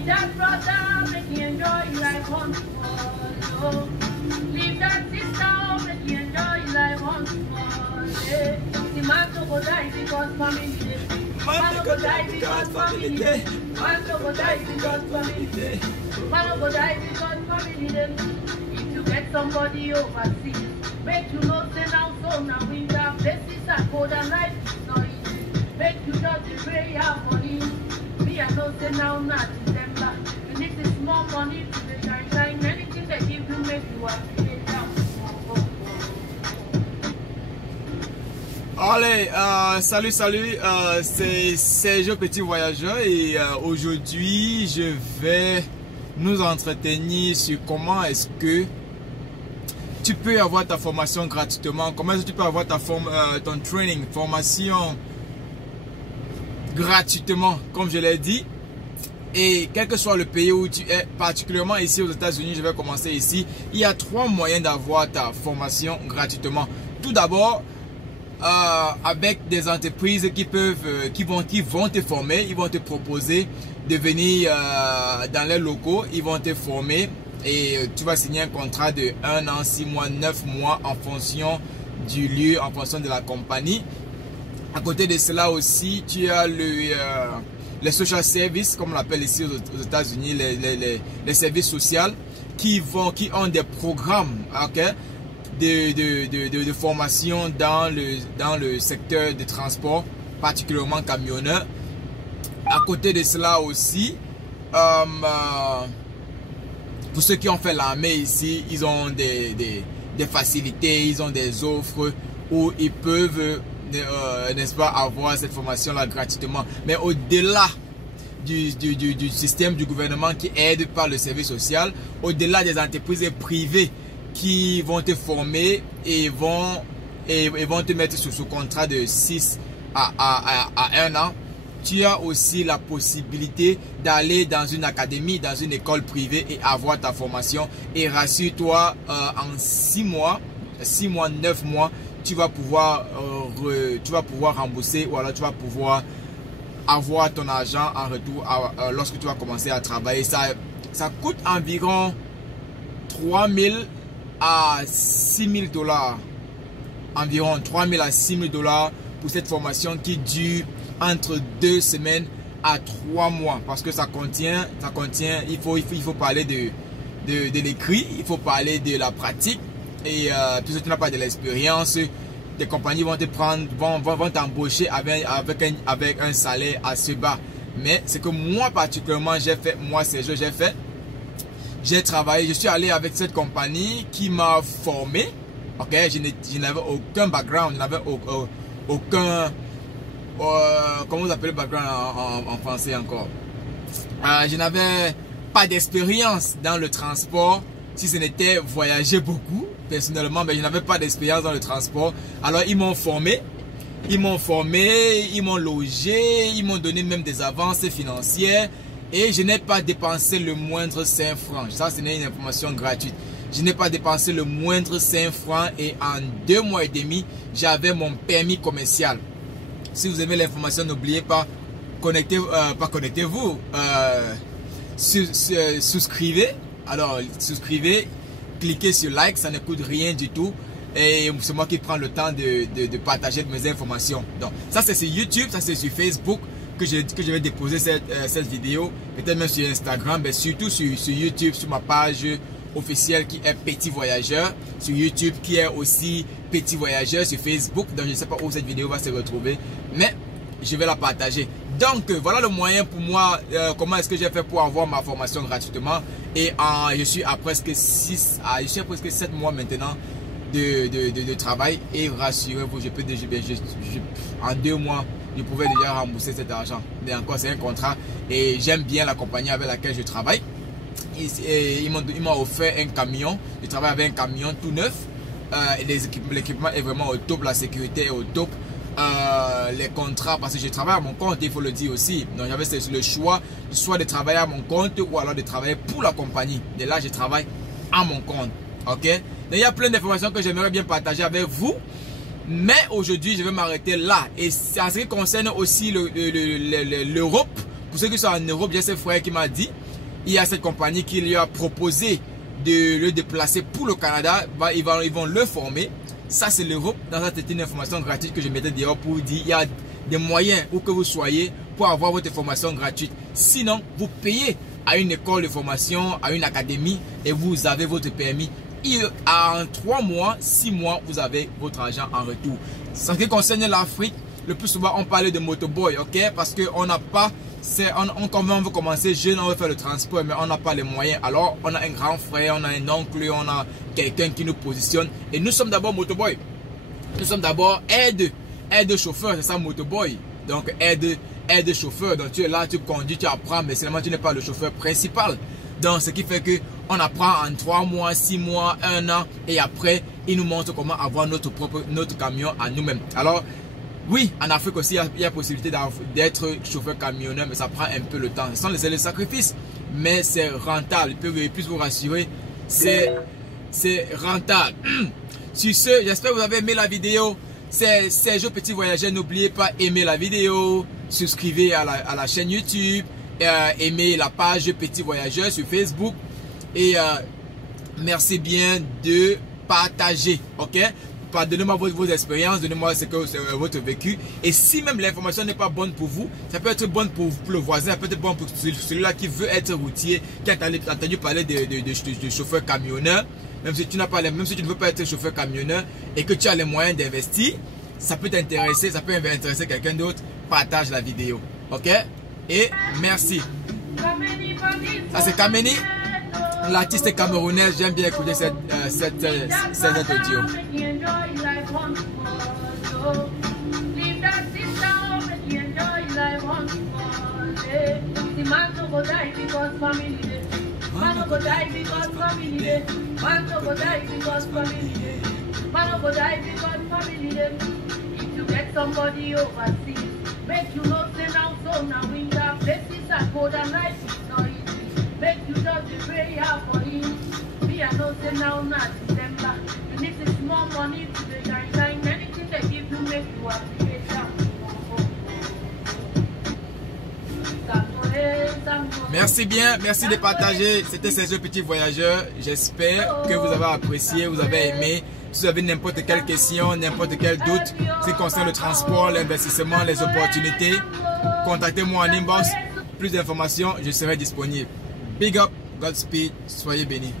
Leave that brother, make you enjoy life once more. Leave that sister, make you enjoy life once more. The man to go die because family day. Man to go die because family day. Man to go die because family day. Man to go die because family day. If you get somebody overseas, make you know say now so now winter places are cold and life is not easy. Make you just pray for him. Me I know say now not December. You need this small money to the shine. Anything they give you make you happy. Allez, salut, c'est Sergio Petit Voyageur et aujourd'hui je vais nous entretenir sur comment est-ce que tu peux avoir ta formation gratuitement, comment est-ce que tu peux avoir ton training, formation gratuitement, comme je l'ai dit. Et quel que soit le pays où tu es, particulièrement ici aux États-Unis, je vais commencer ici. Il y a 3 moyens d'avoir ta formation gratuitement. Tout d'abord, avec des entreprises qui vont te former, ils vont te proposer de venir dans les locaux, ils vont te former et tu vas signer un contrat de 1 an, 6 mois, 9 mois en fonction du lieu, en fonction de la compagnie. À côté de cela aussi, tu as les social services, comme on l'appelle ici aux États-Unis, les services sociaux qui ont des programmes, ok, de formation dans le secteur de transport, particulièrement camionneur. À côté de cela aussi, pour ceux qui ont fait l'armée ici, ils ont des facilités, ils ont des offres où ils peuvent, n'est-ce pas, avoir cette formation-là gratuitement. Mais au-delà du système du gouvernement qui aide par le service social, au-delà des entreprises privées qui vont te former et vont te mettre sous contrat de 6 à 1 an, tu as aussi la possibilité d'aller dans une académie, dans une école privée et avoir ta formation. Et rassure-toi, en 6 mois, 9 mois, tu vas pouvoir rembourser ou alors tu vas pouvoir avoir ton argent en retour lorsque tu vas commencer à travailler. Ça coûte environ 3 000 à 6 000 $, environ 3 000 à 6 000 $ pour cette formation qui dure entre 2 semaines à 3 mois, parce que ça contient, il faut parler de l'écrit, il faut parler de la pratique et puisque tu n'as pas de l'expérience, des compagnies vont te prendre, vont t'embaucher avec un salaire assez bas. Mais ce que moi particulièrement j'ai fait, j'ai travaillé, je suis allé avec cette compagnie qui m'a formé. Ok, je n'avais aucun background, je n'avais aucun, comment vous appelez le background en français encore? Je n'avais pas d'expérience dans le transport, si ce n'était voyager beaucoup, personnellement, mais je n'avais pas d'expérience dans le transport. Alors ils m'ont formé, ils m'ont logé, ils m'ont donné même des avances financières. Et je n'ai pas dépensé le moindre 5 francs. Ça, ce n'est une information gratuite. Je n'ai pas dépensé le moindre 5 francs et en 2 mois et demi, j'avais mon permis commercial. Si vous aimez l'information, n'oubliez pas, connectez-vous, souscrivez. Alors, souscrivez, cliquez sur like, ça ne coûte rien du tout. Et c'est moi qui prends le temps de partager mes informations. Donc, ça c'est sur YouTube, ça c'est sur Facebook. Que je vais déposer cette vidéo, peut-être même sur Instagram, mais surtout sur YouTube, sur ma page officielle qui est Petit Voyageur, sur YouTube qui est aussi Petit Voyageur, sur Facebook, donc je ne sais pas où cette vidéo va se retrouver, mais je vais la partager. Donc voilà le moyen pour moi, comment est-ce que j'ai fait pour avoir ma formation gratuitement. Et je suis à presque 7 mois maintenant de travail, et rassurez-vous, en 2 mois, je pouvais déjà rembourser cet argent. Mais encore, c'est un contrat et j'aime bien la compagnie avec laquelle je travaille. Ils m'ont offert un camion. Je travaille avec un camion tout neuf. L'équipement est vraiment au top, la sécurité est au top. Les contrats, parce que je travaille à mon compte, il faut le dire aussi. Donc j'avais le choix, soit de travailler à mon compte ou alors de travailler pour la compagnie. Et là, je travaille à mon compte. Ok? Donc il y a plein d'informations que j'aimerais bien partager avec vous. Mais aujourd'hui, je vais m'arrêter là. Et en ce qui concerne aussi l'Europe, pour ceux qui sont en Europe, j'ai ce frère qui m'a dit il y a cette compagnie qui lui a proposé de le déplacer pour le Canada. Ils vont le former. Ça, c'est l'Europe. Dans ça, c'était une information gratuite que je mettais dehors pour vous dire il y a des moyens où que vous soyez pour avoir votre formation gratuite. Sinon, vous payez à une école de formation, à une académie et vous avez votre permis. Et en 3 mois, 6 mois, vous avez votre argent en retour. En ce qui concerne l'Afrique, le plus souvent, on parle de motoboy, ok? Parce qu'on n'a pas, quand on veut commencer jeune, on veut faire le transport, mais on n'a pas les moyens. Alors, on a un grand frère, on a un oncle, on a quelqu'un qui nous positionne. Et nous sommes d'abord motoboy. Nous sommes d'abord aide chauffeur, c'est ça motoboy. Donc, aide chauffeur. Donc, tu es là, tu conduis, tu apprends, mais seulement tu n'es pas le chauffeur principal. Donc, ce qui fait que on apprend en 3 mois, 6 mois, 1 an, et après, il nous montre comment avoir notre camion à nous-mêmes. Alors, oui, en Afrique aussi, il y a possibilité d'être chauffeur camionneur, mais ça prend un peu le temps. Ce sont les sacrifices, mais c'est rentable. Je peux plus vous rassurer, c'est rentable. Sur ce, j'espère que vous avez aimé la vidéo. C'est Sergio Petit Voyageur. N'oubliez pas aimer la vidéo, souscrivez à la chaîne YouTube, aimez la page Petit Voyageur sur Facebook et merci bien de partager, ok? Donnez-moi vos expériences, donnez-moi ce que votre vécu. Et si même l'information n'est pas bonne pour vous, ça peut être bonne pour le voisin, ça peut être bon pour celui-là qui veut être routier, qui a entendu parler de chauffeur camionneur. Même si tu ne veux pas être chauffeur camionneur et que tu as les moyens d'investir, ça peut t'intéresser, ça peut intéresser quelqu'un d'autre. Partage la vidéo, ok? Et merci. Ça c'est Kameni, l'artiste camerounaise. J'aime bien écouter cette audio. Man no go die because family dey. Man no go die because family dey. Man no go die because family dey. If you get somebody overseas, make you know say now so now winter places are cold and life is not easy. Make you just dey pray for him. Me I know say now not December. You need some small money to dey shine. Anything they give you make you appreciate them. Merci bien, merci de partager. C'était Sergio Petit Voyageur. J'espère que vous avez apprécié, vous avez aimé. Si vous avez n'importe quelle question, n'importe quel doute, qui concerne le transport, l'investissement, les opportunités, contactez-moi en inbox. Plus d'informations, je serai disponible. Big up, Godspeed, soyez bénis.